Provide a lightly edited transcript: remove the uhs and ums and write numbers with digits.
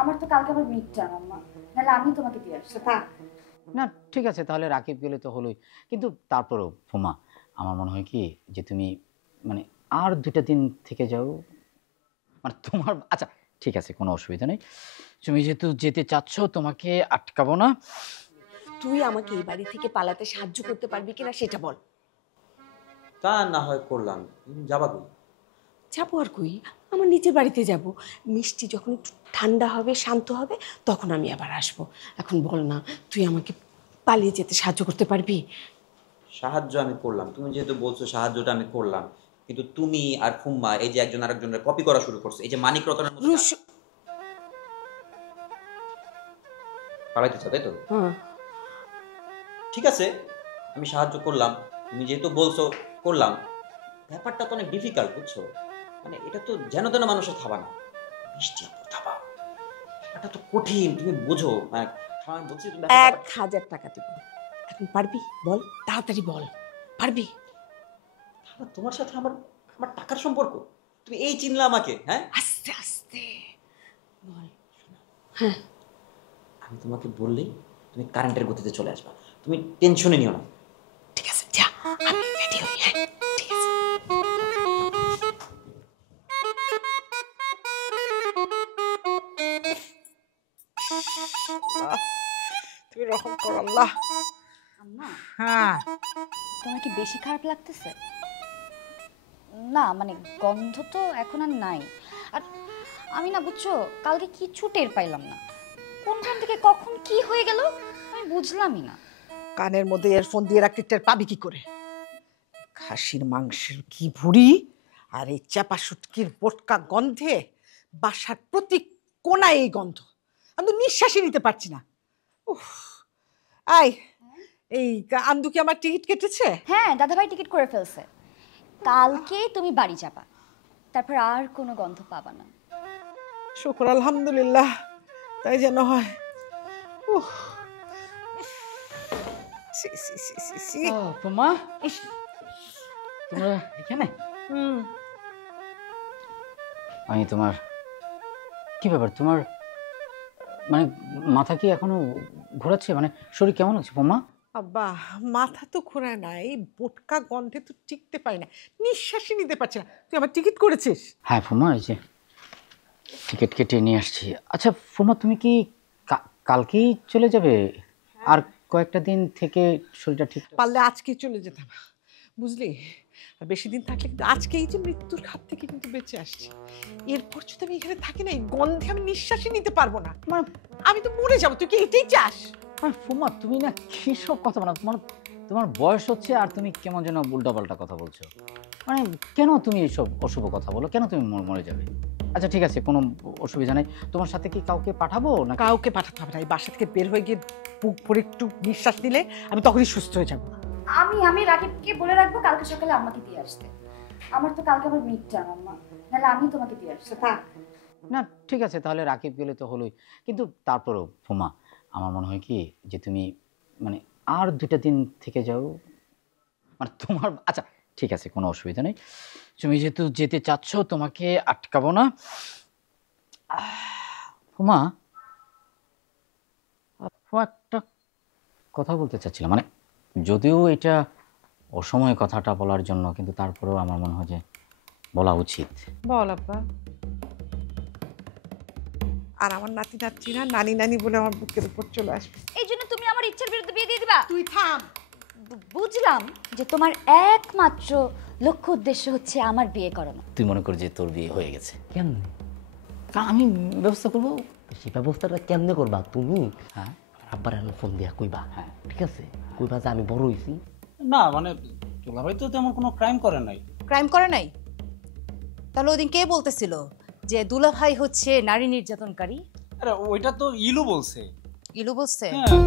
আমার তো কালকে আবার মিড টার্ম আম্মা, নাহলে আমি তোমাকে দিয়ে আসছি। থাক না ঠিক আছে, তাহলে রাকিব গেলে তো হলোই, কিন্তু তারপরও ফুমা আমার মনে হয় কি যে তুমি মানে আর 2টা দিন থেকে যাও, মানে তোমার আচ্ছা ঠিক আছে কোনো অসুবিধা নেই, তুমি যেহেতু যেতে চাচ্ছ তোমাকে আটকাবো না। তুই আমাকে এই বাড়ি থেকে পালাতে সাহায্য করতে পারবি কিনা সেটা বল। তা না হয় করলাম, যাবা কই? যাবো আর কই, আমার নিচের বাড়িতে যাব। মিষ্টি যখন একটু ঠান্ডা হবে, শান্ত হবে, তখন আমি আবার আসবো। এখন বল না, তুই আমাকে পালিয়ে যেতে সাহায্য করতে পারবি? সাহায্য আমি করলাম, তুমি যেহেতু বলছো সাহায্যটা আমি করলাম, কিন্তু তুমি আর ফুম্মা এই যে একজন আরেকজনের কপি করা শুরু করছো, এই যে মানিক রতনের মতো পালাইতেছো, তাই তো? হ্যাঁ, ঠিক আছে, আমি সাহায্য করলাম, তুমি যেহেতু বলছো করলাম। ব্যাপারটা তো অনেক ডিফিকাল্ট, বুঝছো? মানে এটা তো যেন তেন মানুষের থাবা না, মিষ্টি আপুর থাবা। ব্যাপারটা তো কঠিন, তুমি বোঝো। মানে আমি বলছি তুমি 1000 টাকা দিব। এখন পারবি? বল, তাড়াতাড়ি বল, পারবি? তোমার সাথে আমার আমার টাকার সম্পর্ক, তুমি এই চিনলা আমাকে? হ্যাঁ, আস্তে আস্তে বল। হ্যাঁ, আমি তোমাকে বললেই তুমি কারেন্টের গতিতে চলে আসবা, তুমি টেনশনে নিও না। ঠিক আছে, যা, আমি রেডি হই। হ্যাঁ, ঠিক আছে। তুমি রকম কর আল্লাহ। আম্মা হ্যাঁ, তোমার কি বেশি খারাপ লাগতেছে? না মানে গন্ধ তো এখন আর নাই। আর আমি না বুঝছো কালকে কিছু টের পাইলাম না, কোনখান থেকে কখন কি হয়ে গেল আমি বুঝলামই না। কানের মধ্যে ইয়ারফোন দিয়ে রাখতে টের পাবি কি করে? খাসির মাংসের কি ভুড়ি আর এই চাপা শুটকির বোটকা গন্ধে বাসার প্রতি কোনায় এই গন্ধ, আমি তো নিঃশ্বাসই নিতে পারছি না। উফ, আই এই আন্দু কি আমার টিকিট কেটেছে? হ্যাঁ দাদাভাই টিকিট করে ফেলছে, কালকেই তুমি বাড়ি যাবা, তারপর আর কোনো গন্ধ পাবা না। শুকর আলহামদুলিল্লাহ, তাই যেন হয়। উফ, সি সি সি সি সি। ফুমা তোমরা এখানে? আমি তোমার কি ব্যাপার, তোমার মানে মাথা কি এখনো ঘোরাচ্ছে, মানে শরীর কেমন আছে ফুমা? আব্বা মাথা তো ঘোরায় না, এই বোটকা গন্ধে তো টিকতে পারি না, নিঃশ্বাসই নিতে পারছি না। তুই আমার টিকিট করেছিস? হ্যাঁ ফুমা, এই যে টিকিট কেটে নিয়ে আসছি। আচ্ছা ফুমা তুমি কি কালকেই চলে যাবে? আর কয়েকটা দিন থেকে শরীরটা ঠিক পারলে আজকেই চলে যেতাম, বুঝলি? আর বেশি দিন থাকলে কিন্তু আজকে এই যে মৃত্যুর হাত থেকে কিন্তু বেঁচে আসছি, এরপর যদি আমি এখানে থাকি না, এই গন্ধে আমি নিঃশ্বাসই নিতে পারবো না, মানে আমি তো মরে যাবো। তুই কি এটাই চাস? ফুমা তুমি না কি সব কথা বলো, তোমার বয়স হচ্ছে আর তুমি কেমন যেন উল্টাপাল্টা কথা বলছো। মানে কেন তুমি এইসব অশুভ কথা বলো, কেন তুমি মরে যাবে? আচ্ছা ঠিক আছে কোনো অসুবিধা নেই, তোমার সাথে কি কাউকে পাঠাবো না? কাউকে পাঠাতে হবে না, এই বাসা থেকে বের হয়ে গিয়ে বুক ভরে একটু নিঃশ্বাস নিলে আমি তখনই সুস্থ হয়ে যাবো। আমি রাকিবকে বলে রাখবো কালকে সকালে আম্মাকে দিয়ে আসতে। আমার তো কালকে আবার মিড টার্ম আম্মা, নাহলে আমি তোমাকে দিয়ে আসছি। থাক। না ঠিক আছে, তাহলে রাকিব গেলে তো হলোই, কিন্তু তারপরও ফুমা আমার মনে হয় কি যে তুমি মানে আর 2টা দিন থেকে যাও, মানে তোমার আচ্ছা ঠিক আছে কোনো অসুবিধা নেই, তুমি যেহেতু যেতে চাচ্ছ তোমাকে আটকাবো না। ফুমা একটা কথা বলতে চাচ্ছিলাম, মানে যদিও এটা অসময়ে কথাটা বলার জন্য, কিন্তু তারপরেও আমার মনে হয় যে বলা উচিত। বল আব্বা। আর আমার নাতি নাতনিরা নানি নানি বলে আমার বুকের উপর চলে আসবে। এই জন্য তুমি আমার ইচ্ছার বিরুদ্ধে বিয়ে দিয়ে দিবা? তুই থাম। বুঝলাম যে তোমার একমাত্র লক্ষ্য উদ্দেশ্য হচ্ছে আমার বিয়ে করানো। তুই মনে কর যে তোর বিয়ে হয়ে গেছে, কেন? কারণ আমি ব্যবস্থা করবো। সেই ব্যবস্থাটা কেমনে করবা তুমি? হ্যাঁ আব্বার ফোন দিয়া কইবা। হ্যাঁ ঠিক আছে, কইবা যে আমি বড় হইছি। না মানে দুলাভাই তো তেমন কোনো ক্রাইম করে নাই। ক্রাইম করে নাই? তাহলে ওদিন কে বলতেছিল যে দুলাভাই হচ্ছে নারী নির্যাতনকারী? আরে ওইটা তো ইলু বলছে। ইলু বলছে? হ্যাঁ।